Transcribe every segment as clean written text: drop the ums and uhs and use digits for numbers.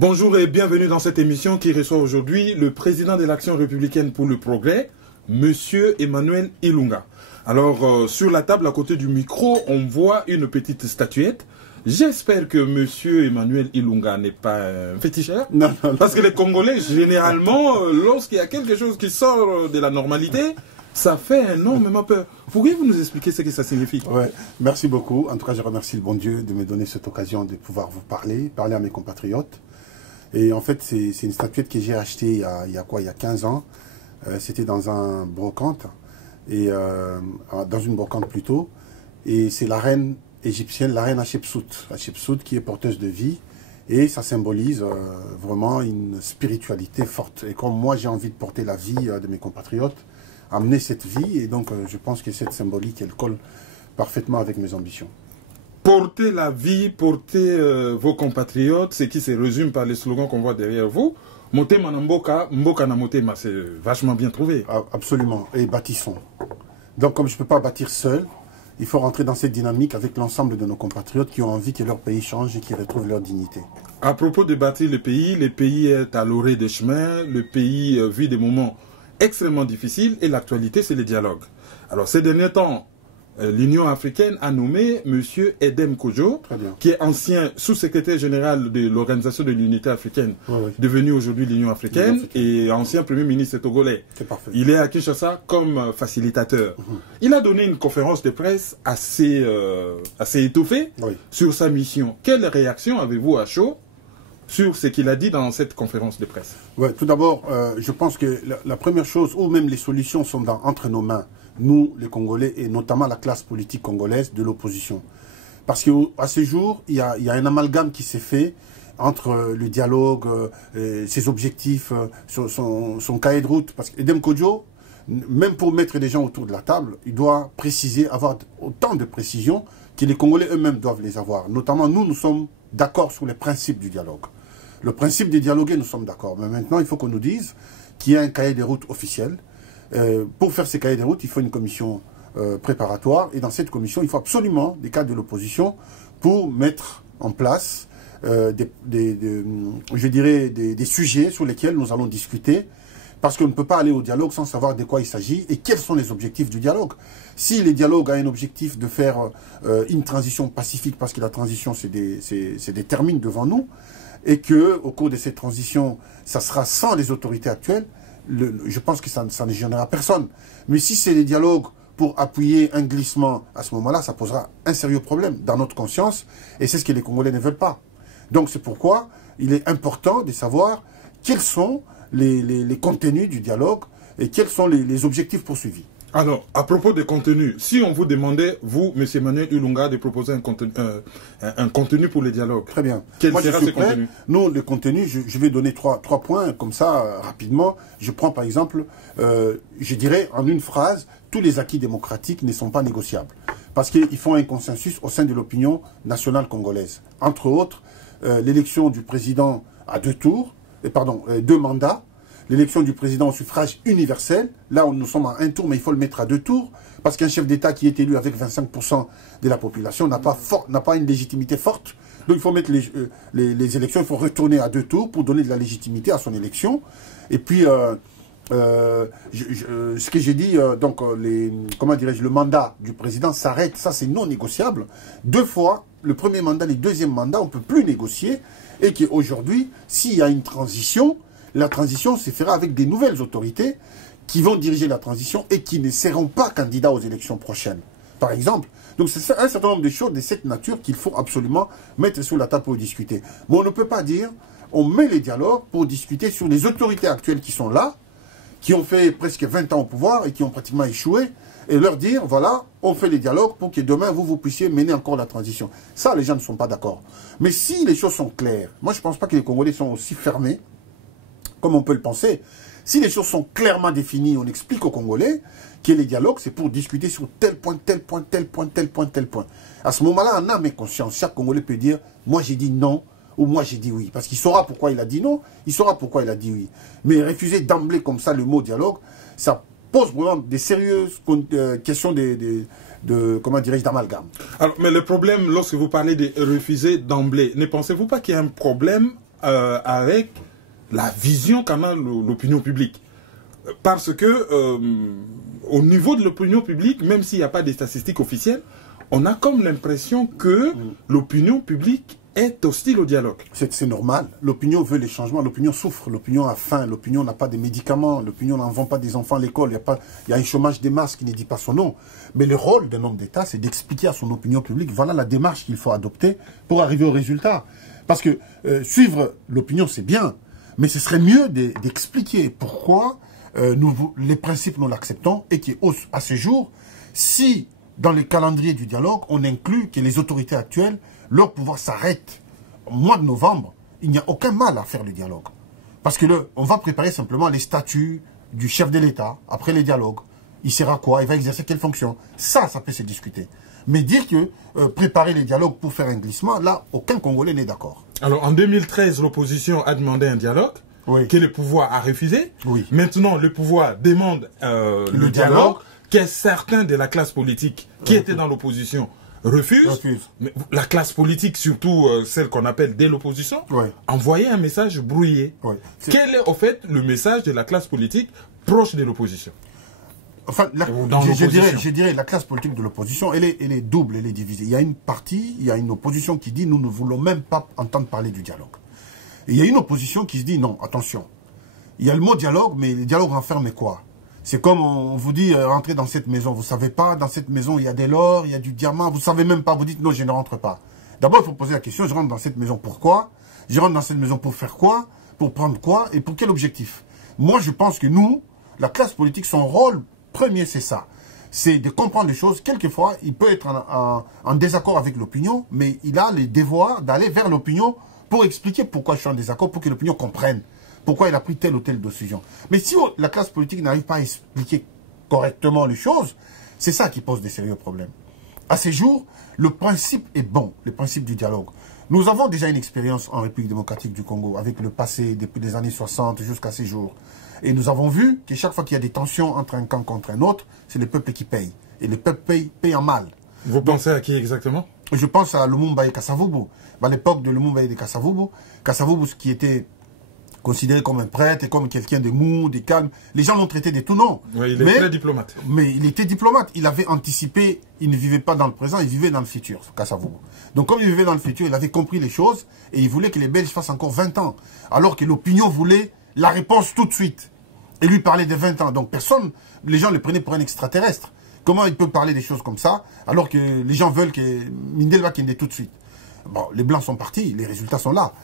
Bonjour et bienvenue dans cette émission qui reçoit aujourd'hui le président de l'Action républicaine pour le progrès, Monsieur Emmanuel Ilunga. Alors, sur la table à côté du micro, on voit une petite statuette. J'espère que Monsieur Emmanuel Ilunga n'est pas un féticheur. Non. Parce que les Congolais, généralement, lorsqu'il y a quelque chose qui sort de la normalité, ça fait énormément peur. Pourriez-vous nous expliquer ce que ça signifie? Ouais, merci beaucoup. En tout cas, je remercie le bon Dieu de me donner cette occasion de pouvoir vous parler à mes compatriotes. Et en fait, c'est une statuette que j'ai achetée il y a 15 ans. C'était dans un brocante, dans une brocante plutôt. Et c'est la reine égyptienne, la reine Hatshepsut, qui est porteuse de vie. Et ça symbolise vraiment une spiritualité forte. Et comme moi, j'ai envie de porter la vie de mes compatriotes, amener cette vie. Et donc, je pense que cette symbolique, elle colle parfaitement avec mes ambitions. Porter la vie, porter vos compatriotes, ce qui se résume par les slogans qu'on voit derrière vous. Motema na mboka, mboka na motema, c'est vachement bien trouvé. Absolument, et bâtissons. Donc comme je ne peux pas bâtir seul, il faut rentrer dans cette dynamique avec l'ensemble de nos compatriotes qui ont envie que leur pays change et qu'ils retrouvent leur dignité. À propos de bâtir le pays est à l'orée des chemins, le pays vit des moments extrêmement difficiles et l'actualité c'est le dialogue. Alors ces derniers temps, l'Union africaine a nommé M. Edem Kojo, qui est ancien sous-secrétaire général de l'Organisation de l'Unité africaine, devenu aujourd'hui l'Union africaine, et ancien premier ministre togolais. Il est à Kinshasa comme facilitateur. Il a donné une conférence de presse assez étoffée sur sa mission. Quelle réaction avez-vous à chaud sur ce qu'il a dit dans cette conférence de presse? Tout d'abord, je pense que la première chose, ou même les solutions sont entre nos mains, nous, les Congolais, et notamment la classe politique congolaise de l'opposition. Parce qu'à ce jour, il y a un amalgame qui s'est fait entre le dialogue, ses objectifs, son cahier de route. Parce qu'Edem Kojo, même pour mettre des gens autour de la table, il doit préciser, avoir autant de précisions que les Congolais eux-mêmes doivent les avoir. Notamment, nous sommes d'accord sur les principes du dialogue. Le principe de dialoguer, nous sommes d'accord. Mais maintenant, il faut qu'on nous dise qu'il y a un cahier de route officiel. Pour faire ces cahiers de route, il faut une commission préparatoire. Et dans cette commission, il faut absolument des cadres de l'opposition pour mettre en place des sujets sur lesquels nous allons discuter. Parce qu'on ne peut pas aller au dialogue sans savoir de quoi il s'agit et quels sont les objectifs du dialogue. Si le dialogue a un objectif de faire une transition pacifique, parce que la transition se détermine devant nous, et qu'au cours de cette transition, ça sera sans les autorités actuelles, je pense que ça ne gênera personne. Mais si c'est les dialogues pour appuyer un glissement, à ce moment-là, ça posera un sérieux problème dans notre conscience. Et c'est ce que les Congolais ne veulent pas. Donc c'est pourquoi il est important de savoir quels sont les contenus du dialogue et quels sont les objectifs poursuivis. Alors, à propos des contenus, si on vous demandait, vous, M. Emmanuel Ilunga, de proposer un contenu pour les dialogues, très bien. Quel sera ce contenu? Nous, le contenu, je vais donner trois points, comme ça, rapidement. Je prends par exemple, je dirais en une phrase, tous les acquis démocratiques ne sont pas négociables. Parce qu'ils font un consensus au sein de l'opinion nationale congolaise. Entre autres, l'élection du président à deux mandats, l'élection du président au suffrage universel. Là, nous sommes à un tour, mais il faut le mettre à 2 tours. Parce qu'un chef d'État qui est élu avec 25% de la population n'a pas une légitimité forte. Donc il faut mettre les élections, il faut retourner à 2 tours pour donner de la légitimité à son élection. Et puis, ce que j'ai dit, le mandat du président s'arrête. Ça, c'est non négociable. 2 fois, le premier mandat, le deuxième mandat, on ne peut plus négocier. Et qu'aujourd'hui, s'il y a une transition, la transition se fera avec des nouvelles autorités qui vont diriger la transition et qui ne seront pas candidats aux élections prochaines, par exemple. Donc c'est un certain nombre de choses de cette nature qu'il faut absolument mettre sur la table pour discuter. Mais on ne peut pas dire, on met les dialogues pour discuter sur les autorités actuelles qui sont là, qui ont fait presque 20 ans au pouvoir et qui ont pratiquement échoué, et leur dire, voilà, on fait les dialogues pour que demain, vous puissiez mener encore la transition. Ça, les gens ne sont pas d'accord. Mais si les choses sont claires, moi je ne pense pas que les Congolais sont aussi fermés comme on peut le penser. Si les choses sont clairement définies, on explique aux Congolais que les dialogues, c'est pour discuter sur tel point, tel point, tel point, tel point, tel point. À ce moment-là, en âme et conscience, chaque Congolais peut dire, moi j'ai dit non, ou moi j'ai dit oui. Parce qu'il saura pourquoi il a dit non, il saura pourquoi il a dit oui. Mais refuser d'emblée comme ça le mot dialogue, ça pose vraiment des sérieuses questions comment dirais-je, d'amalgame. Alors, mais le problème, lorsque vous parlez de refuser d'emblée, ne pensez-vous pas qu'il y a un problème avec la vision qu'en a l'opinion publique. Parce que au niveau de l'opinion publique, même s'il n'y a pas de statistiques officielles, on a comme l'impression que l'opinion publique est hostile au dialogue. C'est normal. L'opinion veut les changements. L'opinion souffre. L'opinion a faim. L'opinion n'a pas de médicaments. L'opinion n'envoie pas des enfants à l'école. Il y a un chômage des masses qui ne dit pas son nom. Mais le rôle d'un homme d'État, c'est d'expliquer à son opinion publique, voilà la démarche qu'il faut adopter pour arriver au résultat. Parce que suivre l'opinion, c'est bien. Mais ce serait mieux d'expliquer pourquoi les principes, nous l'acceptons et qu'à ce jour, si dans le calendrier du dialogue, on inclut que les autorités actuelles, leur pouvoir s'arrête au mois de novembre, il n'y a aucun mal à faire le dialogue. Parce que on va préparer simplement les statuts du chef de l'État après les dialogues. Il sera quoi? Il va exercer quelle fonction? Ça peut se discuter. Mais dire que préparer les dialogues pour faire un glissement, là, aucun Congolais n'est d'accord. Alors, en 2013, l'opposition a demandé un dialogue, que le pouvoir a refusé. Oui. Maintenant, le pouvoir demande le dialogue, que certains de la classe politique qui étaient dans l'opposition refusent. Mais la classe politique, surtout celle qu'on appelle dès l'opposition, envoyait un message brouillé. Quel est, au fait, le message de la classe politique proche de l'opposition? Enfin, je dirais la classe politique de l'opposition, elle est double, elle est divisée. Il y a une partie, il y a une opposition qui dit nous ne voulons même pas entendre parler du dialogue. Et il y a une opposition qui se dit non, attention. Il y a le mot dialogue, mais le dialogue renferme quoi? C'est comme on vous dit, rentrez dans cette maison. Vous ne savez pas, dans cette maison, il y a de l'or, il y a du diamant. Vous ne savez même pas, vous dites non, je ne rentre pas. D'abord, il faut poser la question, je rentre dans cette maison, pourquoi? Je rentre dans cette maison pour faire quoi? Pour prendre quoi? Et pour quel objectif? Moi, je pense que nous, la classe politique, son rôle premier, c'est ça. C'est de comprendre les choses. Quelquefois, il peut être en désaccord avec l'opinion, mais il a le devoir d'aller vers l'opinion pour expliquer pourquoi je suis en désaccord, pour que l'opinion comprenne pourquoi il a pris telle ou telle décision. Mais si la classe politique n'arrive pas à expliquer correctement les choses, c'est ça qui pose des sérieux problèmes. À ces jours, le principe est bon, le principe du dialogue. Nous avons déjà une expérience en République démocratique du Congo, avec le passé, depuis les années 60 jusqu'à ces jours. Et nous avons vu que chaque fois qu'il y a des tensions entre un camp contre un autre, c'est le peuple qui paye. Et le peuple paye en mal. Vous pensez à qui exactement? Je pense à Lumumba et Kasavubu. À l'époque de Lumumba et de Kasavubu, ce qui était considéré comme un prêtre et comme quelqu'un de mou, de calme. Les gens l'ont traité de tout nom. Oui, il est très diplomate. Mais il était diplomate. Il avait anticipé, il ne vivait pas dans le présent, il vivait dans le futur, Kasavubu. Donc comme il vivait dans le futur, il avait compris les choses et il voulait que les Belges fassent encore 20 ans. Alors que l'opinion voulait la réponse tout de suite. Et lui parlait de 20 ans. Donc personne, les gens le prenaient pour un extraterrestre. Comment il peut parler des choses comme ça alors que les gens veulent que Mindel va quitter tout de suite? Bon, les Blancs sont partis, les résultats sont là.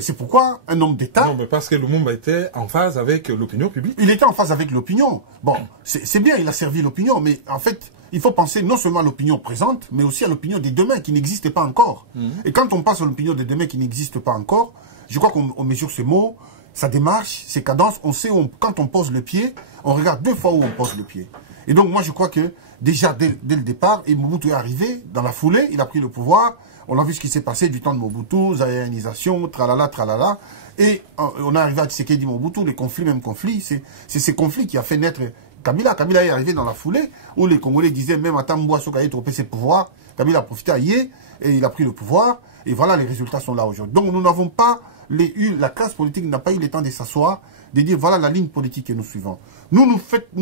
C'est pourquoi un homme d'État... Non, mais parce que Lumumba était en phase avec l'opinion publique. Il était en phase avec l'opinion. Bon, c'est bien, il a servi l'opinion, mais en fait, il faut penser non seulement à l'opinion présente, mais aussi à l'opinion des demain qui n'existe pas encore. Et quand on passe à l'opinion des demain qui n'existe pas encore, je crois qu'on mesure ses mots, sa démarche, ses cadences, on sait où quand on pose le pied, on regarde 2 fois où on pose le pied. Et donc moi je crois que déjà dès le départ, et Mobutu est arrivé, dans la foulée, il a pris le pouvoir. On a vu ce qui s'est passé du temps de Mobutu, zaïanisation, tralala, tralala. Et on est arrivé à Tshisekedi Mobutu, les conflits, même conflits. C'est ces conflits qui a fait naître Kabila. Kabila est arrivé dans la foulée, où les Congolais disaient même à Tamboua, Sokaye, trompé ses pouvoirs. Kabila a profité à Yé, et il a pris le pouvoir. Et voilà, les résultats sont là aujourd'hui. Donc nous n'avons pas la classe politique n'a pas eu le temps de s'asseoir, de dire voilà la ligne politique que nous suivons. Nous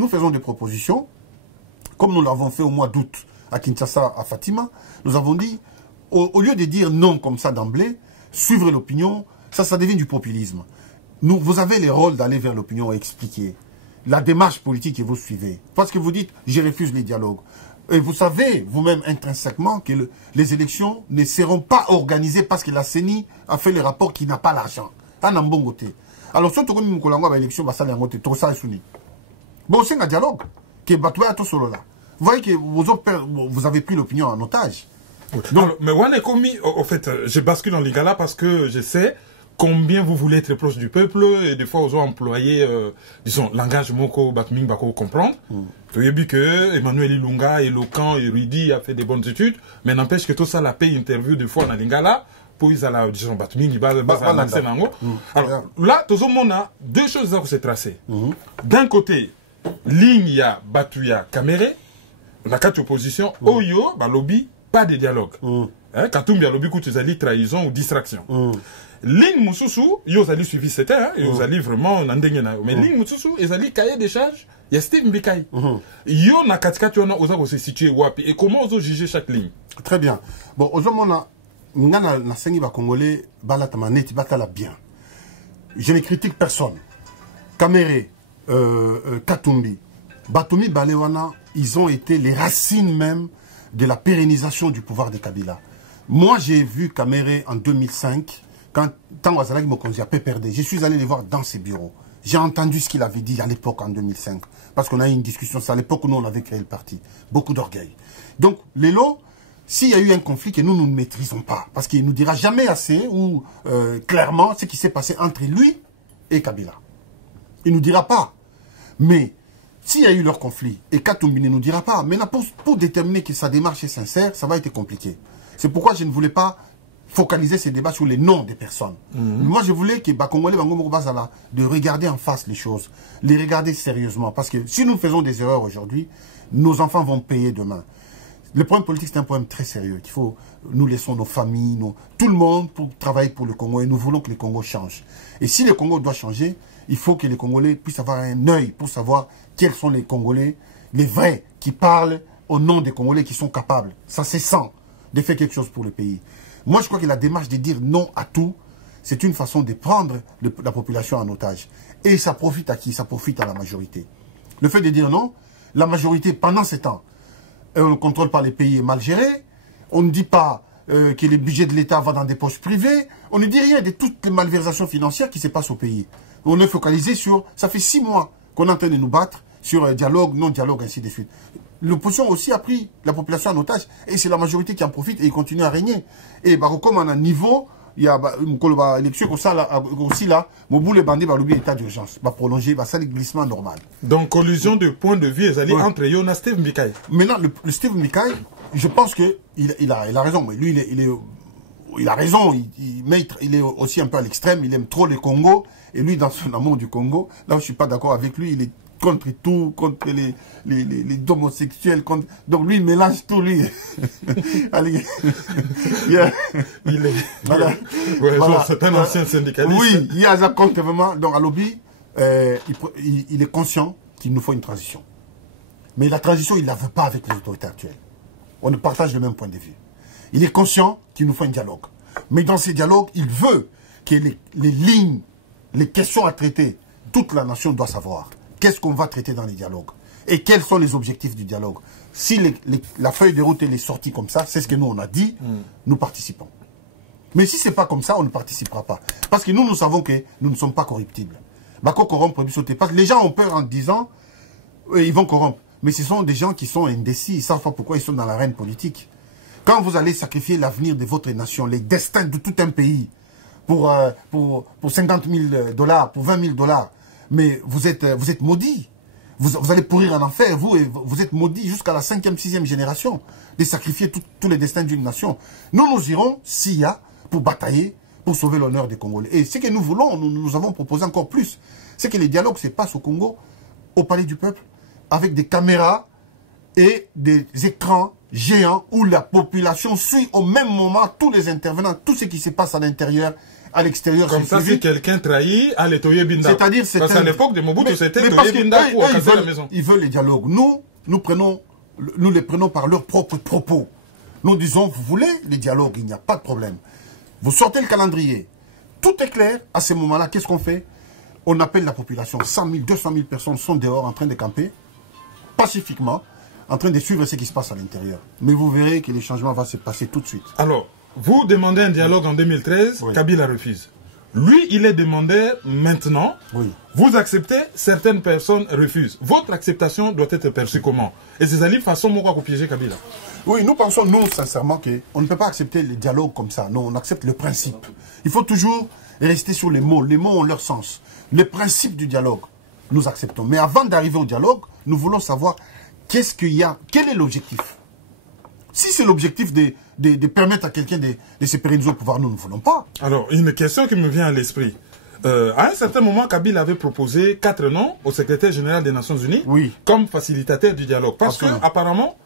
faisons des propositions, comme nous l'avons fait au mois d'août à Kinshasa, à Fatima. Nous avons dit, au lieu de dire non comme ça d'emblée, suivre l'opinion, ça devient du populisme. Vous avez le rôle d'aller vers l'opinion et expliquer la démarche politique que vous suivez. Parce que vous dites, je refuse les dialogues. Et vous savez, vous-même intrinsèquement, que les élections ne seront pas organisées parce que la CENI a fait le rapport qui n'a pas l'argent. Alors, si vous avez une élection, bon, c'est un dialogue. Vous voyez que vous avez pris l'opinion en otage. Donc, mais Wane Komi, au fait, je bascule dans l'Igala parce que je sais combien vous voulez être proche du peuple et des fois vous avez employé, disons, langage moko batming bako comprendre. Vous avez vu que Emmanuel Ilunga, éloquent, érudit, a fait des bonnes études, mais n'empêche que tout ça la paye interview des fois dans l'Ingala pour ils allaient, disons, batming, ils basent à Nango. Alors là, tout le monde a 2 choses à se tracer. D'un côté, ligne ya Batuya Kamere, la 4 opposition, Oyo, lobby, pas de dialogue. Katumbi alobi kuti ezali trahison ou distraction. Ligne Moussousou, yo zali suivi c'était, yo zali vraiment nandenge na yo. Mais ligne Moussousou, ezali cahier des charges, il y a Steve Mbikai. Yo na katikati wana oza ko se situer wapi et comment ozo juger chaque ligne? Très bien. Bon, ozomona ngana na sengi ba congolais balata maneti batala bien. Je ne critique personne. Kamere, Katumbi, Batoumi Balewana, ils ont été les racines même de la pérennisation du pouvoir de Kabila. Moi, j'ai vu Kamere en 2005, quand Tangwazalak Mokonzi a PPRD. Je suis allé les voir dans ses bureaux. J'ai entendu ce qu'il avait dit à l'époque, en 2005. Parce qu'on a eu une discussion, c'est à l'époque où nous, on avait créé le parti. Beaucoup d'orgueil. Donc, Lélo, s'il y a eu un conflit que nous, nous ne maîtrisons pas, parce qu'il ne nous dira jamais assez ou clairement ce qui s'est passé entre lui et Kabila. Il ne nous dira pas. Mais s'il y a eu leur conflit et Katumbi ne nous dira pas, maintenant pour déterminer que sa démarche est sincère, ça va être compliqué. C'est pourquoi je ne voulais pas focaliser ces débats sur les noms des personnes. Moi, je voulais que Bakongolais Bangomo Bazala de regarder en face les choses, les regarder sérieusement. Parce que si nous faisons des erreurs aujourd'hui, nos enfants vont payer demain. Le problème politique, c'est un problème très sérieux. Il faut, nous laissons nos familles, tout le monde pour travailler pour le Congo et nous voulons que le Congo change. Et si le Congo doit changer, il faut que les Congolais puissent avoir un œil pour savoir quels sont les Congolais, les vrais, qui parlent au nom des Congolais qui sont capables, ça c'est sans, de faire quelque chose pour le pays. Moi, je crois que la démarche de dire non à tout, c'est une façon de prendre la population en otage. Et ça profite à qui? Ça profite à la majorité. Le fait de dire non, la majorité, pendant ces temps, on ne contrôle pas les pays mal gérés, on ne dit pas que les budgets de l'État vont dans des poches privées, on ne dit rien de toutes les malversations financières qui se passent au pays. On est focalisé sur, ça fait 6 mois qu'on est en train de nous battre sur dialogue, non-dialogue, ainsi de suite. L'opposition aussi a pris la population en otage et c'est la majorité qui en profite et il continue à régner. Et comme on a un niveau, il y a une élection aussi là, Moboule Bandé va l'oublier état d'urgence, va prolonger, va salir glissement normal. Donc collusion de points de vue entre Yon et Steve Mbikai. Maintenant, le Steve Mbikai, je pense qu'il a raison, mais lui il a raison, il est aussi un peu à l'extrême, il aime trop le Congo, et lui dans son amour du Congo, là où je ne suis pas d'accord avec lui, il est contre tout, contre les homosexuels, contre... donc lui il mélange tout, lui. Allez. Yeah. Il est... Voilà. Ouais, voilà. C'est un ancien syndicaliste. Oui, il y a un compte vraiment, donc à Lobby, il est conscient qu'il nous faut une transition. Mais la transition, il ne la veut pas avec les autorités actuelles. On ne partage le même point de vue. Il est conscient qu'il nous faut un dialogue. Mais dans ces dialogues, il veut que les lignes, les questions à traiter, toute la nation doit savoir. Qu'est-ce qu'on va traiter dans les dialogues? Et quels sont les objectifs du dialogue? Si la feuille de route est sortie comme ça, c'est ce que nous on a dit, nous participons. Mais si ce n'est pas comme ça, on ne participera pas. Parce que nous savons que nous ne sommes pas corruptibles. Parce que les gens ont peur en disant, ils vont corrompre. Mais ce sont des gens qui sont indécis, ils ne savent pas pourquoi ils sont dans l'arène politique. Quand vous allez sacrifier l'avenir de votre nation, les destins de tout un pays, pour 50 000 $, pour 20 000 $, mais vous êtes maudits. Vous allez pourrir en enfer, vous êtes maudits jusqu'à la 5e, 6e génération, de sacrifier tous les destins d'une nation. Nous irons, s'il y a, pour batailler, pour sauver l'honneur des Congolais. Et ce que nous voulons, nous avons proposé encore plus, c'est que les dialogues se passent au Congo, au Palais du Peuple, avec des caméras et des écrans géants où la population suit au même moment tous les intervenants, tout ce qui se passe à l'intérieur, à l'extérieur. Comme ça, si quelqu'un trahit, allez, Toye Binda. C'est-à-dire, parce qu'à l'époque de Mobutu, c'était Toye Binda pour casser la maison. Ils veulent les dialogues. Nous les prenons par leurs propres propos. Nous disons, vous voulez les dialogues, il n'y a pas de problème. Vous sortez le calendrier. Tout est clair. À ce moment-là, qu'est-ce qu'on fait? On appelle la population. 100 000, 200 000 personnes sont dehors en train de camper, pacifiquement, en train de suivre ce qui se passe à l'intérieur. Mais vous verrez que les changements vont se passer tout de suite. Alors, vous demandez un dialogue en 2013, oui. Kabila refuse. Lui, il est demandeur maintenant. Oui. Vous acceptez, certaines personnes refusent. Votre acceptation doit être perçue comment? Et c'est la façon pour piéger Kabila. Oui, nous pensons, nous, sincèrement, qu'on ne peut pas accepter les dialogues comme ça. Non, on accepte le principe. Il faut toujours rester sur les mots. Les mots ont leur sens. Le principe du dialogue, nous acceptons. Mais avant d'arriver au dialogue, nous voulons savoir qu'est-ce qu'il y a, quel est l'objectif. Si c'est l'objectif de permettre à quelqu'un de se pérenniser au pouvoir, nous ne voulons pas. Alors, une question qui me vient à l'esprit. À un certain moment, Kabila avait proposé 4 noms au secrétaire général des Nations Unies, oui, comme facilitateur du dialogue. Parce qu'apparemment,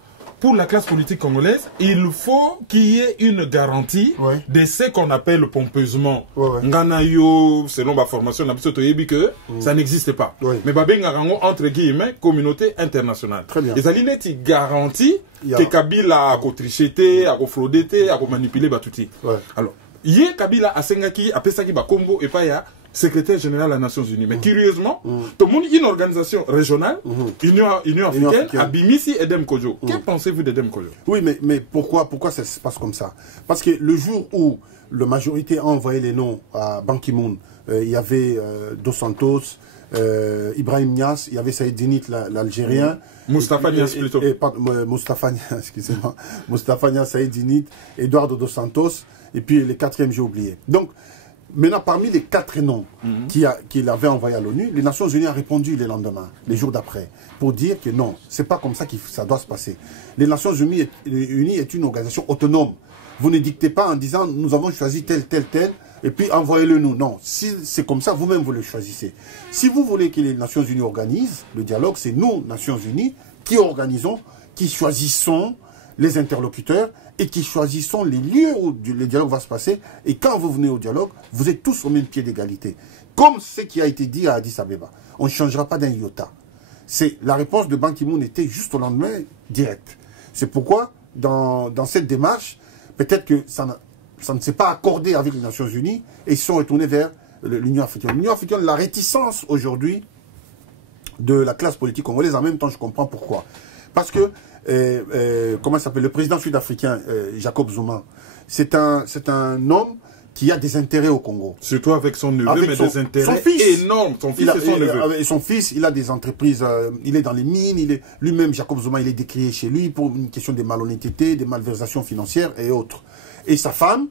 pour la classe politique congolaise, il faut qu'il y ait une garantie de ce qu'on appelle pompeusement. Nganayo, selon ma formation, ça n'existe pas. Mais entre guillemets, communauté internationale. Très bien. Et ça dit garantie que Kabila a triché, a fraudé, a manipulé Batouti. Alors, hier Kabila a sengaki, a pesaki ba Combo et pas ya secrétaire général des Nations Unies. Mais curieusement, tout le monde, une organisation régionale, Union africaine, a Bimisi et Edem Kojo. Que pensez-vous d'Edem Kojo? Oui, mais pourquoi ça se passe comme ça? Parce que le jour où la majorité a envoyé les noms à Ban Ki-moon, il y avait Dos Santos, Ibrahim Niass, il y avait Saïd Zinit, l'Algérien. Moustapha Niass plutôt. Moustapha Niass, excusez-moi. Moustapha Niass, Saïd Zinit, Eduardo Dos Santos, et puis le quatrième, j'ai oublié. Donc, maintenant, parmi les 4 noms qu'il avait envoyés à l'ONU, les Nations Unies ont répondu les lendemains, les jours d'après, pour dire que non, c'est pas comme ça que ça doit se passer. Les Nations Unies est une organisation autonome. Vous ne dictez pas en disant nous avons choisi tel, et puis envoyez-le nous. Non, si c'est comme ça, vous-même vous le choisissez. Si vous voulez que les Nations Unies organisent le dialogue, c'est nous, Nations Unies, qui organisons, qui choisissons les interlocuteurs et qui choisissons les lieux où le dialogue va se passer. Et quand vous venez au dialogue, vous êtes tous au même pied d'égalité. Comme ce qui a été dit à Addis Abeba. On ne changera pas d'un iota. La réponse de Ban Ki-moon était juste au lendemain, direct. C'est pourquoi, dans cette démarche, peut-être que ça ne s'est pas accordé avec les Nations Unies et ils sont retournés vers l'Union africaine. L'Union africaine, la réticence aujourd'hui de la classe politique congolaise, en même temps, je comprends pourquoi. Parce que, comment ça s'appelle, le président sud-africain, Jacob Zuma, c'est un homme qui a des intérêts au Congo. Surtout avec son neveu, mais des intérêts énormes. Son fils et son neveu. Avec son fils, il a des entreprises, il est dans les mines, lui-même, Jacob Zuma, il est décrié chez lui pour une question de malhonnêteté, de malversations financières et autres. Et sa femme,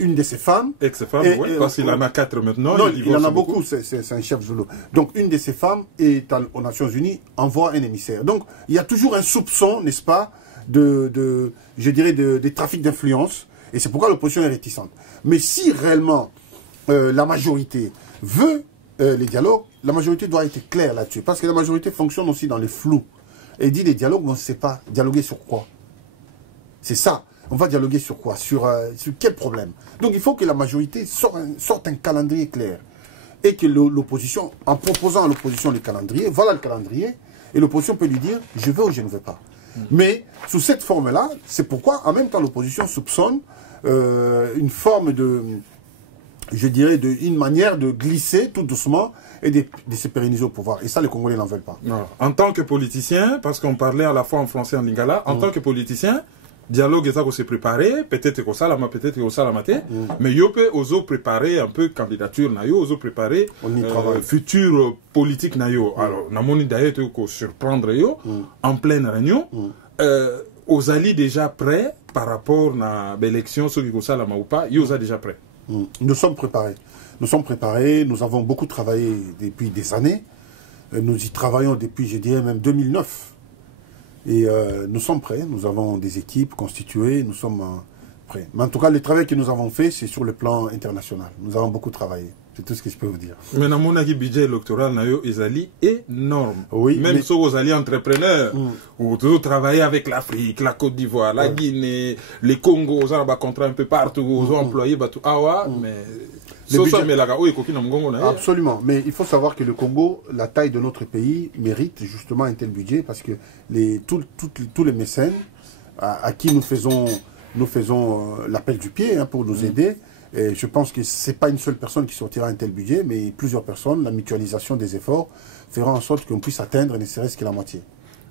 une de ses femmes... Ex-femme, oui, parce qu'il en a 4 maintenant. Non, il en a beaucoup, c'est un chef Zulu. Donc, une de ses femmes est aux Nations Unies, envoie un émissaire. Donc, il y a toujours un soupçon, n'est-ce pas, je dirais, des trafics d'influence. Et c'est pourquoi l'opposition est réticente. Mais si réellement la majorité veut les dialogues, la majorité doit être claire là-dessus. Parce que la majorité fonctionne aussi dans les flous. Et dit les dialogues, on ne sait pas. Dialoguer sur quoi? C'est ça. On va dialoguer sur quoi? Sur quel problème? Donc il faut que la majorité sorte un calendrier clair. Et que l'opposition, en proposant à l'opposition le calendrier, voilà le calendrier, et l'opposition peut lui dire, je veux ou je ne veux pas. Mais sous cette forme-là, c'est pourquoi en même temps l'opposition soupçonne une forme de, je dirais, une manière de glisser tout doucement et de se pérenniser au pouvoir. Et ça, les Congolais n'en veulent pas. Non. En tant que politicien, parce qu'on parlait à la fois en français et en lingala, en tant que politicien, dialogue ça qu'on s'est préparé, peut-être qu'on ça peut-être qu'on ça mais yo peut oser préparer un peu candidature na yo, oser préparer futur politique na yo. Alors, na moni d'ailleurs qu'on surprendre yo en pleine réunion. Aux alliés déjà prêts par rapport à l'élection, ceux qui ont ça ou pas, ils sont déjà prêts. Nous sommes préparés. Nous sommes préparés, nous avons beaucoup travaillé depuis des années. Nous y travaillons depuis, je dirais, même 2009. Et nous sommes prêts, nous avons des équipes constituées, nous sommes prêts. Mais en tout cas, le travail que nous avons fait, c'est sur le plan international. Nous avons beaucoup travaillé. C'est tout ce que je peux vous dire. Mais dans mon budget électoral, ils alliés énorme. Oui, même si vous alliez entrepreneurs, ou toujours travailler avec l'Afrique, la Côte d'Ivoire, la Guinée, les Congo, vous avez un contrat un peu partout, vous avez employé, mais... Absolument, mais il faut savoir que le Congo, la taille de notre pays, mérite justement un tel budget parce que tous les mécènes à qui nous faisons l'appel du pied pour nous aider, et je pense que ce n'est pas une seule personne qui sortira un tel budget, mais plusieurs personnes, la mutualisation des efforts fera en sorte qu'on puisse atteindre ne serait-ce que la moitié.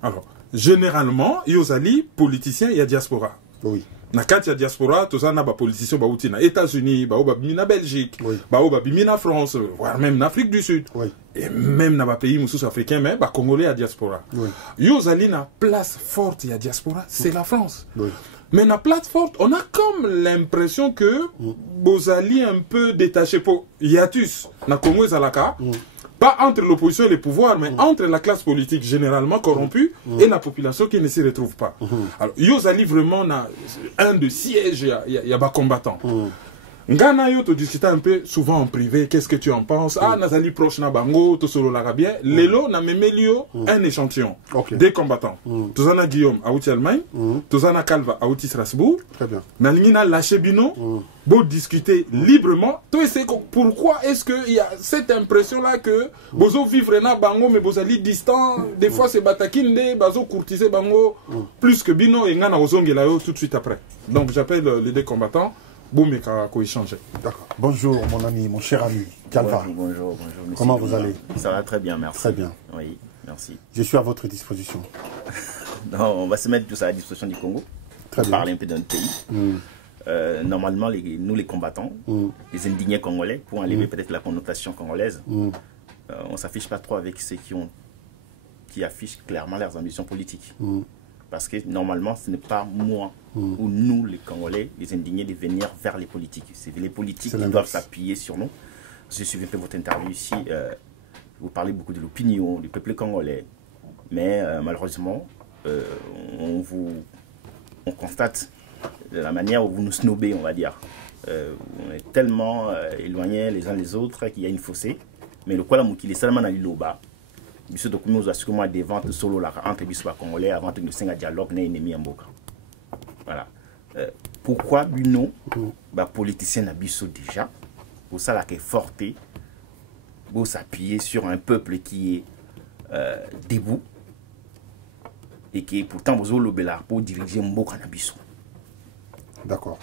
Alors, généralement, il y a des politiciens, il y a diaspora. Oui. Na kati ya diaspora, tout ça na ba politiciens ba outi na États-Unis, ba bimi na Belgique, ba bimi na France, voire même en Afrique du Sud. Oui. Et même dans les pays moussous africains, mais ba Congolais à diaspora. Oui. Yo ali na place forte ya diaspora, c'est la France. Oui. Mais na place forte, on a comme l'impression que Bozali un peu détaché pour hiatus na Congo et Zalaka. Pas entre l'opposition et le pouvoir, mais entre la classe politique généralement corrompue et la population qui ne s'y retrouve pas. Alors, Yozali vraiment a un de siège, il y a des combattants. Ngana yo to discuter un peu souvent en privé, qu'est-ce que tu en penses? Ah, nazali proche na bango, to solo la bien. Lelo na memelio un échantillon des combattants. Tozana Guillaume à outil Allemagne, Tozana Calva à outil Strasbourg. Très bien. Nalingina lâché bino, beau discuter librement. Pourquoi est-ce qu'il y a cette impression-là que bozo vivre na bango, mais bozali distant, des fois c'est batakinde, bazo courtiser bango, plus que bino et ngana ozongela yo tout de suite après. Donc j'appelle les deux combattants. D'accord. Bonjour mon ami, mon cher ami, Calva. Bonjour. Comment vous allez? Ça va très bien, merci. Très bien. Oui, merci. Je suis à votre disposition. Non, on va se mettre tous à la disposition du Congo. Très bien. Parler un peu d'un pays. Normalement, nous les combattants, les indignés congolais, pour enlever peut-être la connotation congolaise, on ne s'affiche pas trop avec ceux qui affichent clairement leurs ambitions politiques. Parce que normalement, ce n'est pas moi ou nous, les Congolais, les indignés, de venir vers les politiques. C'est les politiques qui doivent s'appuyer sur nous. J'ai suivi un peu votre interview ici. Vous parlez beaucoup de l'opinion du peuple congolais. Mais malheureusement, on constate de la manière où vous nous snobez, on va dire. On est tellement éloignés les uns les autres qu'il y a une fossée. Mais le quoi qui est seulement dans l'Iloba. Monsieur Dokumu nous assure moi des ventes solo là entre les Congolais avant de nous un dialogue n'est ennemi en boca. Voilà. Pourquoi Buno, politicien n'abisso déjà, pour ça là qui est forté, pour s'appuyer sur un peuple qui est debout et qui est pourtant besoin de pour diriger Mboka n'abisso. D'accord.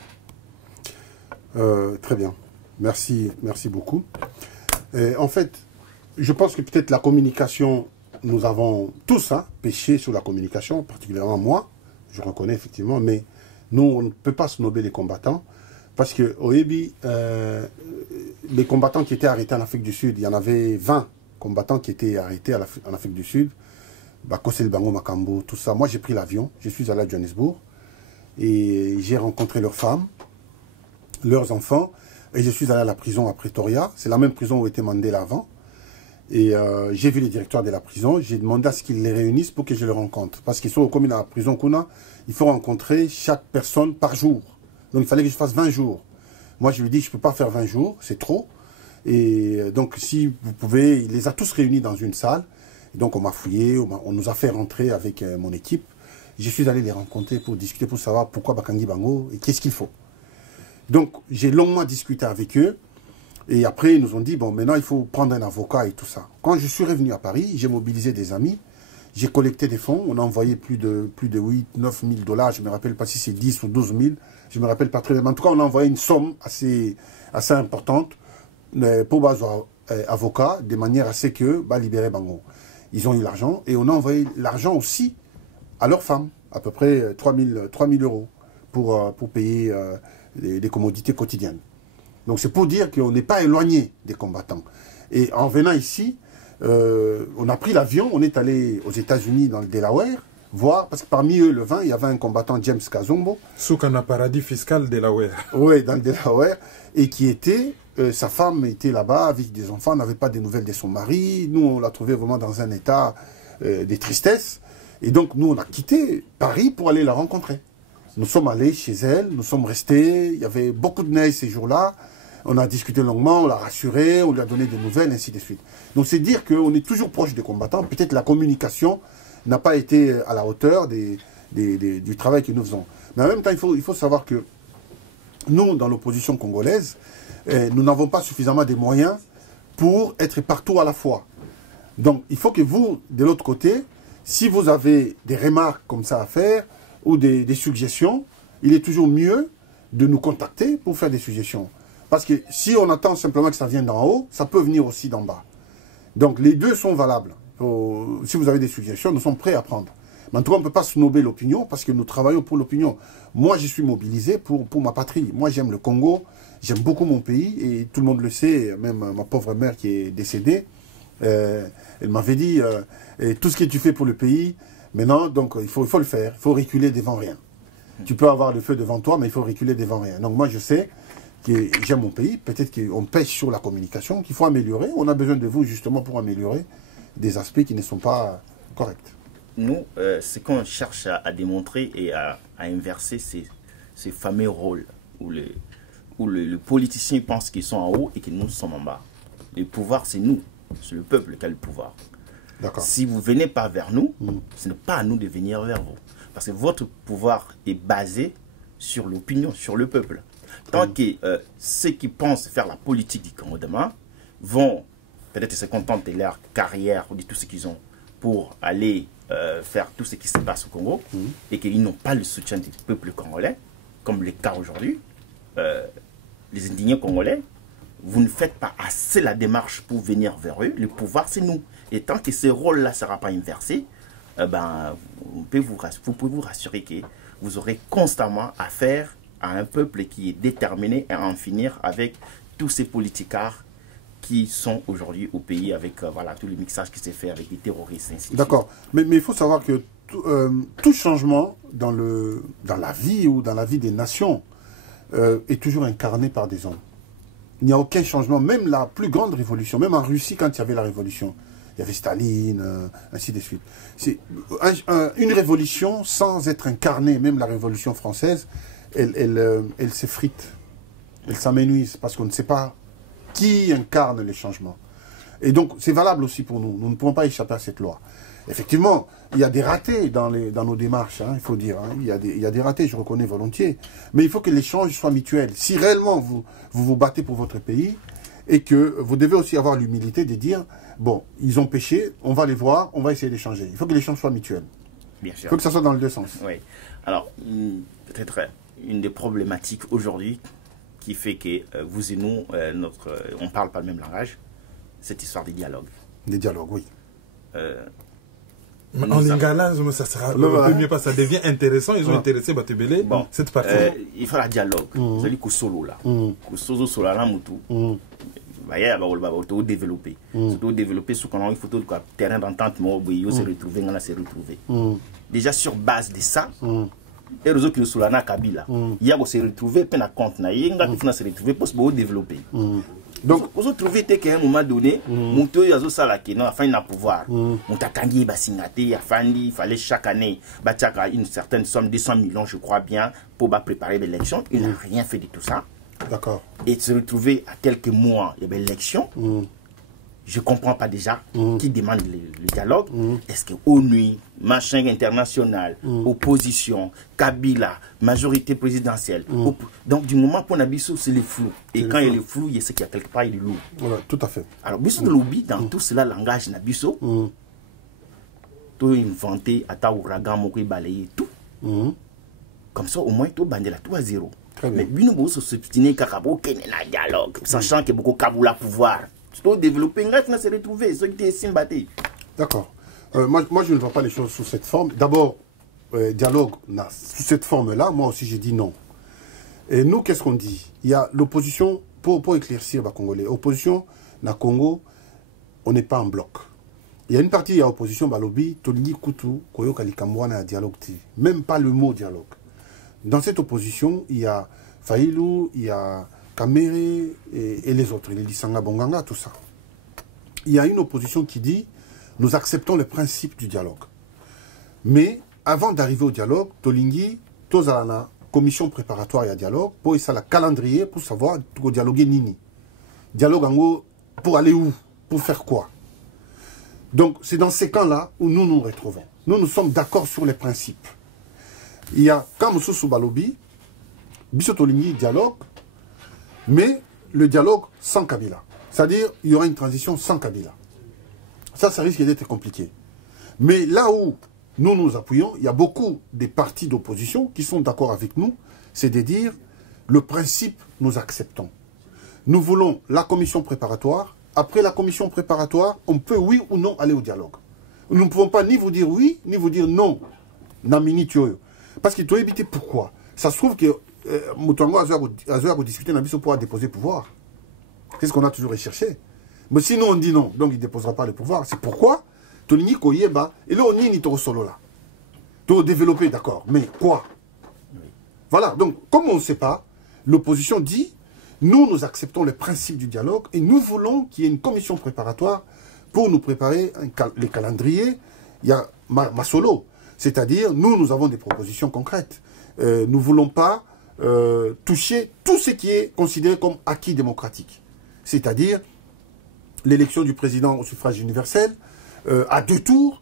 Très bien. Merci beaucoup. En fait, je pense que peut-être la communication, nous avons tous péché sur la communication, particulièrement moi, je reconnais effectivement, mais nous, on ne peut pas snober les combattants, parce que au Ebi, les combattants qui étaient arrêtés en Afrique du Sud, il y en avait 20 combattants qui étaient arrêtés en Afrique du Sud, Bakosel Bango Makambo, tout ça. Moi, j'ai pris l'avion, je suis allé à Johannesburg, et j'ai rencontré leurs femmes, leurs enfants, et je suis allé à la prison à Pretoria, c'est la même prison où était Mandela avant. Et j'ai vu les directeurs de la prison, j'ai demandé à ce qu'ils les réunissent pour que je les rencontre. Parce qu'ils sont comme dans la prison qu'on a, il faut rencontrer chaque personne par jour. Donc il fallait que je fasse 20 jours. Moi je lui ai dit, je ne peux pas faire 20 jours, c'est trop. Et donc si vous pouvez, il les a tous réunis dans une salle. Et donc on m'a fouillé, on nous a fait rentrer avec mon équipe. Je suis allé les rencontrer pour discuter, pour savoir pourquoi Bakangi Bango et qu'est-ce qu'il faut. Donc j'ai longuement discuté avec eux. Et après, ils nous ont dit, bon, maintenant, il faut prendre un avocat et tout ça. Quand je suis revenu à Paris, j'ai mobilisé des amis, j'ai collecté des fonds, on a envoyé plus de 8, 9 000 $, je ne me rappelle pas si c'est 10 ou 12 000, je ne me rappelle pas très bien. En tout cas, on a envoyé une somme assez importante pour Bazo avocat, de manière à ce que libérer Bango. Ils ont eu l'argent et on a envoyé l'argent aussi à leurs femmes, à peu près 3 000 € pour payer des commodités quotidiennes. Donc c'est pour dire qu'on n'est pas éloigné des combattants. Et en venant ici, on a pris l'avion, on est allé aux États-Unis dans le Delaware, voir, parce que parmi eux, le 20, il y avait un combattant, James Kazombo. Soukana paradis fiscal Delaware. Oui, dans le Delaware, et qui était, sa femme était là-bas avec des enfants, on n'avait pas de nouvelles de son mari. Nous, on l'a trouvé vraiment dans un état de tristesse. Et donc, nous, on a quitté Paris pour aller la rencontrer. Nous sommes allés chez elle, nous sommes restés, il y avait beaucoup de neige ces jours-là. On a discuté longuement, on l'a rassuré, on lui a donné des nouvelles, ainsi de suite. Donc c'est dire qu'on est toujours proche des combattants. Peut-être la communication n'a pas été à la hauteur du travail que nous faisons. Mais en même temps, il faut savoir que nous, dans l'opposition congolaise, nous n'avons pas suffisamment de moyens pour être partout à la fois. Donc il faut que vous, de l'autre côté, si vous avez des remarques comme ça à faire, ou des suggestions, il est toujours mieux de nous contacter pour faire des suggestions. Parce que si on attend simplement que ça vienne d'en haut, ça peut venir aussi d'en bas. Donc les deux sont valables. Si vous avez des suggestions, nous sommes prêts à prendre. Mais en tout cas, on ne peut pas snober l'opinion parce que nous travaillons pour l'opinion. Moi, je suis mobilisé pour ma patrie. Moi, j'aime le Congo, j'aime beaucoup mon pays et tout le monde le sait, même ma pauvre mère qui est décédée, elle m'avait dit tout ce que tu fais pour le pays, maintenant, donc il faut le faire, il faut reculer devant rien. Tu peux avoir le feu devant toi, mais il faut reculer devant rien. Donc moi, je sais que j'aime mon pays, peut-être qu'on pêche sur la communication, qu'il faut améliorer. On a besoin de vous justement pour améliorer des aspects qui ne sont pas corrects. Nous, ce qu'on cherche à démontrer et à inverser, ces fameux rôles où où le politicien pense qu'ils sont en haut et que nous sommes en bas. Le pouvoir, c'est nous. C'est le peuple qui a le pouvoir. Si vous ne venez pas vers nous, ce n'est pas à nous de venir vers vous. Parce que votre pouvoir est basé sur l'opinion, sur le peuple. Tant que ceux qui pensent faire la politique du Congo demain vont peut-être se contenter de leur carrière ou de tout ce qu'ils ont pour aller faire tout ce qui se passe au Congo et qu'ils n'ont pas le soutien du peuple congolais, comme le cas aujourd'hui, les indignés congolais, vous ne faites pas assez la démarche pour venir vers eux. Le pouvoir, c'est nous. Et tant que ce rôle-là ne sera pas inversé, vous pouvez vous rassurer que vous aurez constamment affaire à un peuple qui est déterminé à en finir avec tous ces politicards qui sont aujourd'hui au pays avec voilà, tout le mixage qui s'est fait avec les terroristes. D'accord. Mais il faut savoir que tout changement dans la vie ou dans la vie des nations est toujours incarné par des hommes. Il n'y a aucun changement, même la plus grande révolution, même en Russie quand il y avait la révolution, il y avait Staline, ainsi de suite. C'est une révolution sans être incarnée, même la révolution française, elle s'effrite, elle s'amenuise parce qu'on ne sait pas qui incarne les changements. Et donc c'est valable aussi pour nous, nous ne pouvons pas échapper à cette loi. Effectivement, il y a des ratés dans nos démarches, hein, il faut dire. Hein. Il y a des ratés, je reconnais volontiers. Mais il faut que l'échange soit mutuel. Si réellement vous battez pour votre pays, et que vous devez aussi avoir l'humilité de dire, bon, ils ont péché, on va les voir, on va essayer d'échanger. Il faut que l'échange soit mutuel. Bien sûr. Il faut que ça soit dans les deux sens. Oui. Alors, peut-être une des problématiques aujourd'hui qui fait que vous et nous, on ne parle pas le même langage, cette histoire des dialogues. Des dialogues, oui. En lingala, ça sera mieux parce que ça devient intéressant. Ils ont intéressé Batebele, bon, cette partie. Il faut la dialogue. C'est-à-dire que solo là. Que solo solo là mutu. Bah tout développer. Surtout développer ce qu'on a il faut tout terrain d'entente moi se retrouver on a se retrouver. Déjà sur base de ça. Et les autres qui sont là na Kabila. Il y a se retrouver peine à compte na yenga qui se retrouver pour se développer. Donc, vous trouvez qu'à un moment donné, mon taux yazo salaki non afin de pouvoir. Mon takangi basingate afandi, il fallait chaque année bâtir une certaine somme, 200 millions, je crois bien, pour préparer l'élection. Il n'a rien fait de tout ça. D'accord. Et de se retrouver à quelques mois de l'élection. Je ne comprends pas déjà qui demande le dialogue. Est-ce que ONU, machin international, opposition, Kabila, majorité présidentielle. Donc du moment qu'on a Bissou, c'est le flou. Et quand il y a le flou, il y a ce qu'il y a quelque part, il est lourd. Voilà, tout à fait. Alors Bissou de l'oubli, dans tout cela, langage na Bissou, tout inventé, à ta ouragan, moko balayer tout. Comme ça, au moins, tout bandela, tout à zéro. Mais Bino se subtiner kakabo kene na dialogue, sachant que beaucoup Kaboula pouvoir. Tout développer, on se retrouver, ceux qui sont battus. D'accord. Moi, je ne vois pas les choses sous cette forme. D'abord, dialogue, sous cette forme-là, moi aussi, j'ai dit non. Et nous, qu'est-ce qu'on dit? Il y a l'opposition, pour éclaircir les Congolais, opposition, na Congo, on n'est pas en bloc. Il y a une partie, il y a opposition, Balobi, Tolini Koutou, Koyo Kalikambouana, dialogue, même pas le mot dialogue. Dans cette opposition, il y a Faïlou, il y a Kamere et les autres, les Lissanga Bonganga, tout ça. Il y a une opposition qui dit, nous acceptons le principe du dialogue. Mais avant d'arriver au dialogue, Tolingi, Tozalana, commission préparatoire et dialogue, pour ça la calendrier, pour savoir, pour dialoguer Nini. Dialogue en gros, pour aller où? Pour faire quoi? Donc c'est dans ces camps-là où nous nous retrouvons. Nous sommes d'accord sur les principes. Il y a Kamoussou Soubalobi, Bissot Tolingi, dialogue, mais le dialogue sans Kabila. C'est-à-dire, il y aura une transition sans Kabila. Ça risque d'être compliqué. Mais là où nous nous appuyons, il y a beaucoup des partis d'opposition qui sont d'accord avec nous, c'est de dire, le principe, nous acceptons. Nous voulons la commission préparatoire. Après la commission préparatoire, on peut, oui ou non, aller au dialogue. Nous ne pouvons pas ni vous dire oui, ni vous dire non. Namini Tioyo. Parce qu'il doit éviter pourquoi. Ça se trouve que Moutongo a discuté dans pour déposer pouvoir. C'est ce qu'on a toujours recherché. Mais sinon on dit non, donc il ne déposera pas le pouvoir. C'est pourquoi Tolini Koyeba, et là on y est solo là. Tout développer, d'accord. Mais quoi? Voilà, donc comme on ne sait pas, l'opposition dit, nous acceptons le principe du dialogue et nous voulons qu'il y ait une commission préparatoire pour nous préparer les calendriers. Il y a ma solo. C'est-à-dire, nous avons des propositions concrètes. Nous ne voulons pas toucher tout ce qui est considéré comme acquis démocratique. C'est-à-dire l'élection du président au suffrage universel, à 2 tours,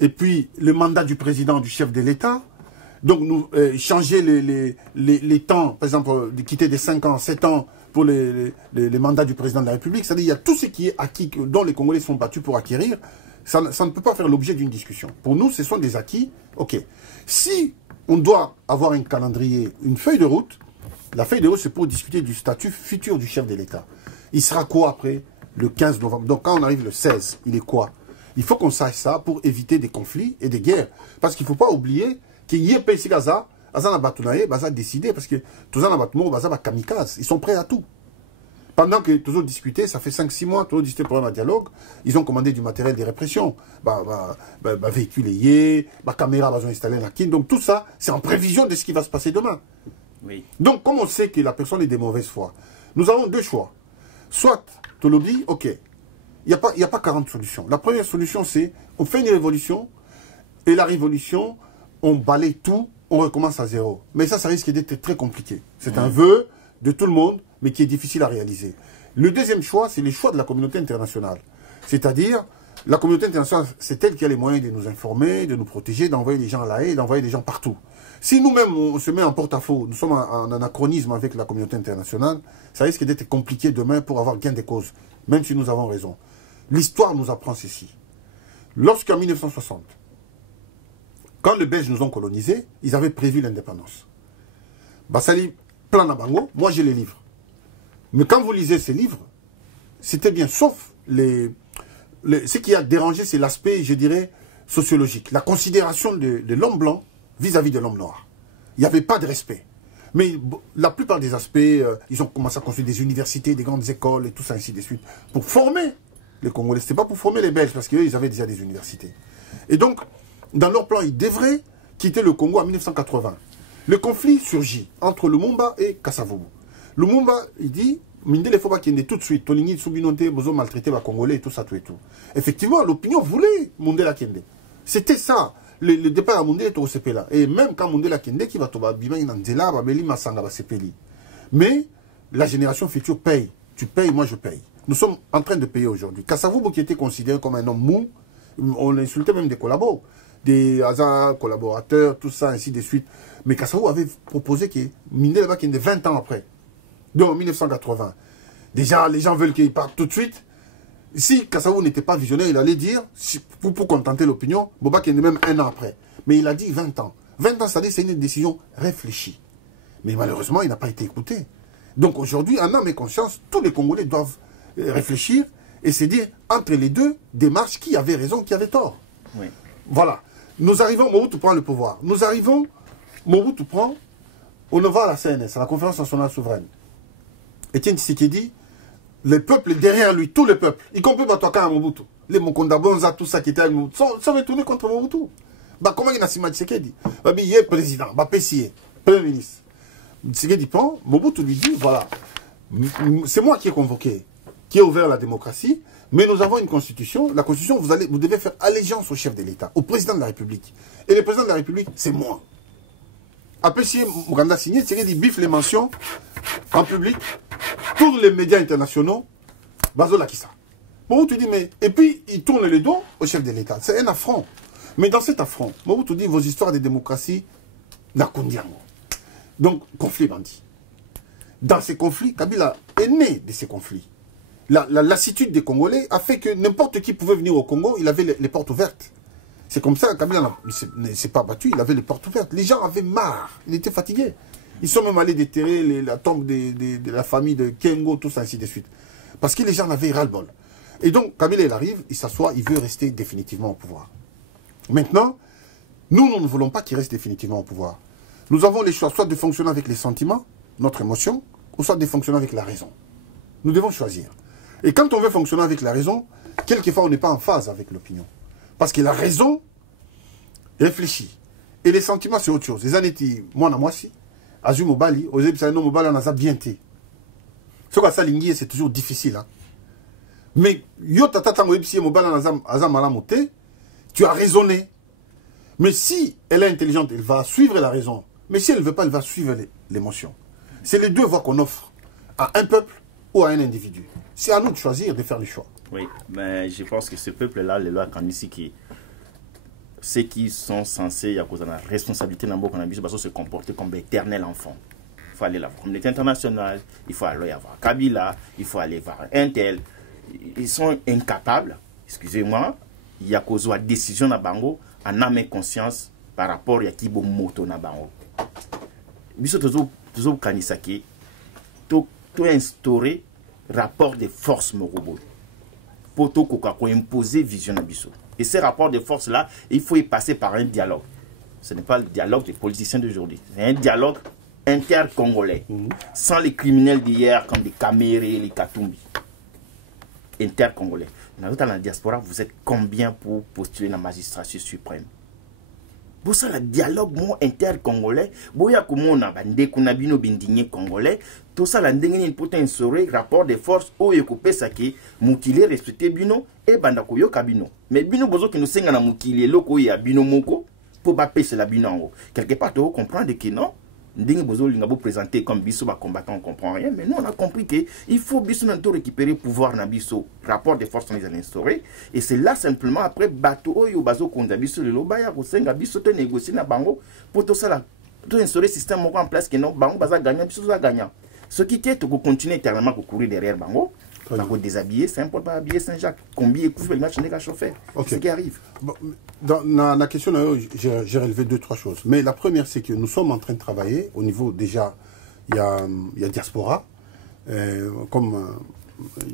et puis le mandat du président, du chef de l'État. Donc, nous changer les temps, par exemple, de quitter des 5 ans, 7 ans pour les mandats du président de la République. C'est-à-dire il y a tout ce qui est acquis, dont les Congolais sont battus pour acquérir. Ça ne peut pas faire l'objet d'une discussion. Pour nous, ce sont des acquis. OK. Si on doit avoir un calendrier, une feuille de route, la feuille de route, c'est pour discuter du statut futur du chef de l'État. Il sera quoi après le 15 novembre? Donc, quand on arrive le 16, il est quoi? Il faut qu'on sache ça pour éviter des conflits et des guerres. Parce qu'il ne faut pas oublier qu'il y ait pays Gaza, Azana Batounaye, Baza décidé, parce que tous les Batoumo, Baza va kamikaze. Ils sont prêts à tout. Pendant que toujours discuté, ça fait 5-6 mois, toujours discuté pour un dialogue, ils ont commandé du matériel de répression. Véhicule lié, caméra, ils ont installé la kin. Donc tout ça, c'est en prévision de ce qui va se passer demain. Oui. Donc, comme on sait que la personne est de mauvaise foi, nous avons 2 choix. Soit, Tolobi, ok, il n'y a pas 40 solutions. La première solution, c'est on fait une révolution, et la révolution, on balaye tout, on recommence à 0. Mais ça risque d'être très compliqué. C'est un vœu de tout le monde, mais qui est difficile à réaliser. Le deuxième choix, c'est le choix de la communauté internationale. C'est-à-dire, la communauté internationale, c'est elle qui a les moyens de nous informer, de nous protéger, d'envoyer des gens à La Haye, d'envoyer des gens partout. Si nous-mêmes, on se met en porte-à-faux, nous sommes en anachronisme avec la communauté internationale, ça risque d'être compliqué demain pour avoir gain de cause, même si nous avons raison. L'histoire nous apprend ceci. Lorsqu'en 1960, quand les Belges nous ont colonisés, ils avaient prévu l'indépendance. Bassali, plan Nabango, moi j'ai les livres. Mais quand vous lisez ces livres, c'était bien, sauf ce qui a dérangé, c'est l'aspect, je dirais, sociologique. La considération de l'homme blanc vis-à-vis de l'homme noir. Il n'y avait pas de respect. Mais la plupart des aspects, ils ont commencé à construire des universités, des grandes écoles et tout ça, ainsi de suite, pour former les Congolais. Ce n'était pas pour former les Belges, parce qu'eux, ils avaient déjà des universités. Et donc, dans leur plan, ils devraient quitter le Congo en 1980. Le conflit surgit entre Lumumba et Kasavubu. Lumumba, il dit, Mindele il faut pas qu'il y ait tout de suite, Toligny, Subinote, Bozo maltraité les Congolais et tout ça, tout et tout. Effectivement, l'opinion voulait Mundela Kende. C'était ça. Le départ à Mundela était au CPLA. Et même quand Mundela Kende, qui va tomber, mais la génération future paye. Tu payes, moi je paye. Nous sommes en train de payer aujourd'hui. Kasavubu, qui était considéré comme un homme mou, on insultait même des collabos, des hasards, collaborateurs, tout ça, ainsi de suite. Mais Kasavubu avait proposé que Mindela Kende, 20 ans après, donc en 1980, déjà les gens veulent qu'il parte tout de suite. Si Kasavubu n'était pas visionnaire, il allait dire, pour contenter l'opinion, Boba Kende même 1 an après. Mais il a dit 20 ans. 20 ans, c'est-à-dire c'est une décision réfléchie. Mais malheureusement, il n'a pas été écouté. Donc aujourd'hui, en âme et conscience, tous les Congolais doivent réfléchir et se dire, entre les deux démarches, qui avait raison, qui avait tort. Oui. Voilà. Nous arrivons, Mobutu prend le pouvoir. Nous arrivons, Mobutu prend, on va à la CNS, à la Conférence nationale souveraine. Etienne Tshisekedi, le peuple derrière lui, tout le peuple, y compris Batoaka à Mobutu, les Mokonda Bonza, tout ça qui était avec Mobutu, sont retournés contre Mobutu. Comment il a Sima Tshisekedi? Il est président, Pessier, premier ministre. Tshisekedi prend, Mobutu lui dit, voilà, c'est moi qui ai convoqué, qui ai ouvert la démocratie, mais nous avons une constitution. La constitution, vous devez faire allégeance au chef de l'État, au président de la République. Et le président de la République, c'est moi. Après, si Muganda signé, Tshisekedi biffe les mentions en public, tous les médias internationaux, Bazo Lakissa. Mobutu dit, mais... Et puis, il tourne le dos au chef de l'État. C'est un affront. Mais dans cet affront, Mobutu dit, vos histoires de démocratie, Nakondiango. Donc, conflit bandit. Dans ces conflits, Kabila est né de ces conflits. La lassitude des Congolais a fait que n'importe qui pouvait venir au Congo, il avait les portes ouvertes. C'est comme ça que Kabila ne s'est pas battu, il avait les portes ouvertes. Les gens avaient marre, ils étaient fatigués. Ils sont même allés déterrer la tombe de la famille de Kengo, tout ça, ainsi de suite. Parce que les gens avaient ras-le-bol. Et donc, Kabila, il arrive, il s'assoit, il veut rester définitivement au pouvoir. Maintenant, nous ne voulons pas qu'il reste définitivement au pouvoir. Nous avons les choix, soit de fonctionner avec les sentiments, notre émotion, ou soit de fonctionner avec la raison. Nous devons choisir. Et quand on veut fonctionner avec la raison, quelquefois on n'est pas en phase avec l'opinion. Parce que la raison réfléchit. Et les sentiments, c'est autre chose. Les années, moi, moi, si, Azu Mobali, aux Epsano Mobali, on a ça bien été. Ce qu'on a ça, c'est toujours difficile. Hein. Mais, yo tata Mobali, tu as raisonné. Mais si elle est intelligente, elle va suivre la raison Mais si elle ne veut pas, elle va suivre l'émotion. C'est les deux voies qu'on offre à un peuple ou à un individu. C'est à nous de choisir, de faire le choix. Oui, mais je pense que ce peuple-là, les lois Kandisi, ceux qui sont censés, à cause de la responsabilité dans le pays, se comporter comme l'éternel enfant. Il faut aller voir la communauté internationale, il faut aller voir Kabila, il faut aller voir Intel. Ils sont incapables, excusez-moi, il y a cause de décision dans Bango, en âme et conscience par rapport à qui bon moto dans Bango. Biso toujours Kanisaki, tout instaurer rapport de force morobo pour tout imposer vision à Biso. Et ces rapports de force là, il faut y passer par un dialogue. Ce n'est pas le dialogue des politiciens d'aujourd'hui, c'est un dialogue inter-congolais, sans les criminels d'hier comme les Camérés, les Katumbi. Inter-congolais. Dans la diaspora, vous êtes combien pour postuler dans la magistrature suprême? Pour ça, le dialogue inter-congolais, boya comment on a bandé qu'on a bino bindigné congolais, tout ça, la ndengé peut instaurer rapport de force au yokopé saki, mukile respecter bino et bandako yoka bino. Mais bino bozo qui nous senga na mukile loko ya bino moko pour pas pêcher la bino. Quelque part, tu comprendre que non. Ndenge bozo lingabo présenté comme biso ba combattant, on comprend rien, mais nous on a compris que il faut biso nanto récupérer pouvoir na biso, rapport de force on les a instauré, et c'est là simplement après bateau oyo bazo konda biso le lobaya ko senga biso te négocier na bango pour tout ça là, tout instaurer système en place que non bango baza gagnant biso za gagnant. Ce qui est to continuer éternellement à courir derrière bango. Pour déshabiller, c'est important pas habiller Saint-Jacques. Combien il couvre le match n'est qu'à chauffer. C'est ce qui arrive. Bon, dans la question, j'ai relevé 2-3 choses. Mais la première, c'est que nous sommes en train de travailler au niveau, déjà, il y a diaspora, comme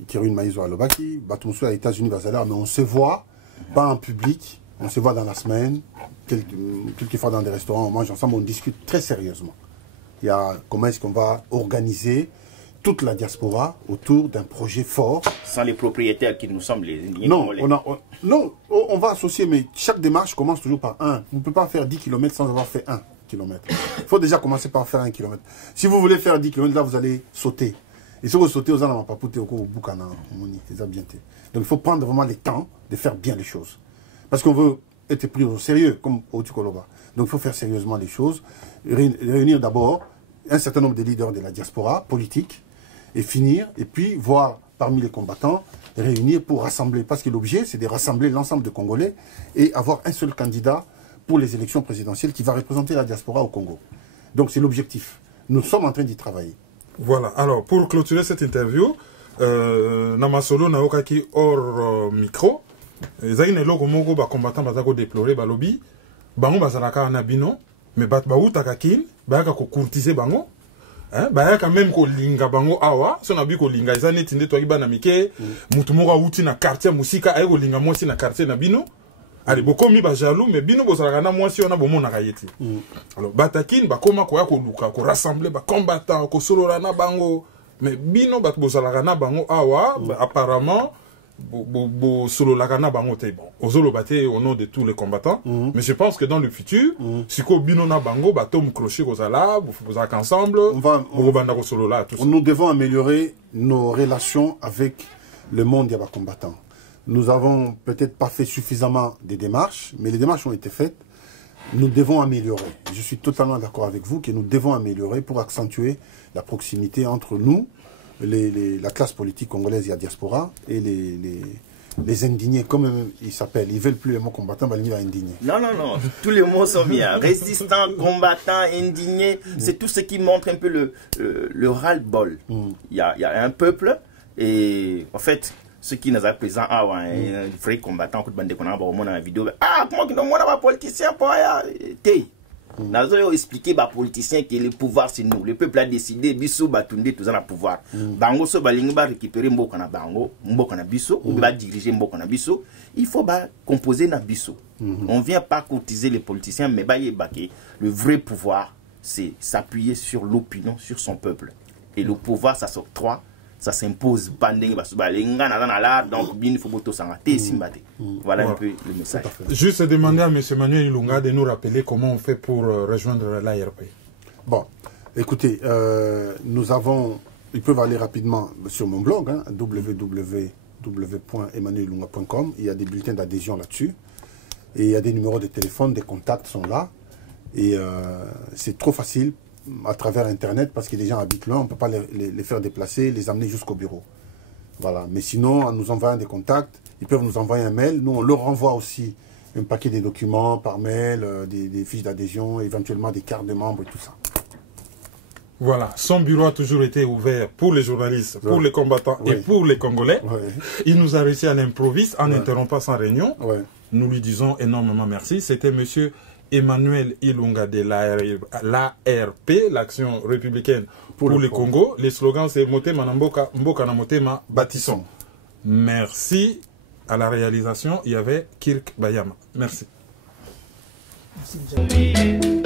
Thierry Maïzo à Lobaki, Batumsou aux États-Unis, mais on se voit, pas en public, on se voit dans la semaine, quelquefois dans des restaurants, on mange ensemble, on discute très sérieusement. Il y a comment est-ce qu'on va organiser toute la diaspora autour d'un projet fort. Sans les propriétaires qui nous semblent les indignés. Non, on va associer, mais chaque démarche commence toujours par un. On ne peut pas faire 10 km sans avoir fait 1 km. Il faut déjà commencer par faire 1 km. Si vous voulez faire 10 km, là, vous allez sauter. Et si vous sautez, vous allez pas pouter au Boukana. Donc il faut prendre vraiment le temps de faire bien les choses. Parce qu'on veut être pris au sérieux, comme au Tukoloba. Donc il faut faire sérieusement les choses. Réunir d'abord un certain nombre de leaders de la diaspora politique, et finir, et puis voir parmi les combattants, réunir pour rassembler. Parce que l'objet, c'est de rassembler l'ensemble des Congolais et avoir un seul candidat pour les élections présidentielles qui va représenter la diaspora au Congo. Donc c'est l'objectif. Nous sommes en train d'y travailler. Voilà. Alors, pour clôturer cette interview, Namasolo Naokaki hors micro, Zaine Loko Mogo, combattant Bazako déploré, Balobi, Bango Bazaraka Nabino, mais Batbaou Takakin, Bayaka courtiser Bango, bayaka même ko linga bango awa so na bi ko linga eza neti nde toaki bana mike mutu moko uti na quartier musika ay ko linga mwasi na quartier na bino ale bokomi ba jaloux mais bino bozalaka na mwasi ona bomona kayeti alors batakin bakoma ko ya ko luka ko rassembler ba combattant ko solola na bango mais bino bat bozalaka na bango awa apparemment solo la gana bango te bon ozolo bate au nom de tous les combattants mais je pense que dans le futur si ko bino na bango batom crochet kozala vous êtes ensemble nous devons améliorer nos relations avec le monde des combattants. Nous avons peut-être pas fait suffisamment de démarches, mais les démarches ont été faites. Nous devons améliorer. Je suis totalement d'accord avec vous que nous devons améliorer pour accentuer la proximité entre nous, la classe politique congolaise et la diaspora, et les indignés, comme ils s'appellent. Ils ne veulent plus les mots combattants, mais ils veulent indignés. Non, tous les mots sont bien. Résistants, combattants, indignés, c'est tout ce qui montre un peu le ras-le-bol. Il y a un peuple, et en fait, ceux qui nous ont présents, un vrai combattant, coup de bande qu'on a dans la vidéo, comment que nous avons un politicien pour nous avons expliqué aux politiciens que le pouvoir c'est nous. Le peuple a décidé, Bissou Batunde, tout ça le pouvoir. Bango so balingi ba récupérer Mboka na Bango, Mboka na Bissou, ou ba diriger Mboka na Bissou. Il faut ba composer na Bissou. On vient pas courtiser les politiciens, mais ba yebake. Le vrai pouvoir, c'est s'appuyer sur l'opinion, sur son peuple. Et le pouvoir, ça s'octroie, ça s'impose. Donc, il faut voilà un peu le message. Juste demander à M. Manuel Ilunga de nous rappeler comment on fait pour rejoindre l'ARP. Bon, écoutez, ils peuvent aller rapidement sur mon blog, www.emmanuelilunga.com. Il y a des bulletins d'adhésion là-dessus. Et il y a des numéros de téléphone, des contacts sont là. Et c'est trop facile à travers Internet parce que les gens habitent loin, on ne peut pas les faire déplacer, les amener jusqu'au bureau. Voilà. Mais sinon, en nous envoyant des contacts, ils peuvent nous envoyer un mail. Nous, on leur renvoie aussi un paquet de documents par mail, des fiches d'adhésion, éventuellement des cartes de membres et tout ça. Voilà, son bureau a toujours été ouvert pour les journalistes, pour les combattants et pour les Congolais. Il nous a réussi à l'improviste en n'interrompant sa réunion. Nous lui disons énormément merci. C'était monsieur Emmanuel Ilunga de l'ARP, l'Action républicaine pour le Congo. Les slogans c'est Motema na Mboka, Mboka na Motema, bâtissons. Merci. À la réalisation, il y avait Kirk Bayama. Merci. Merci.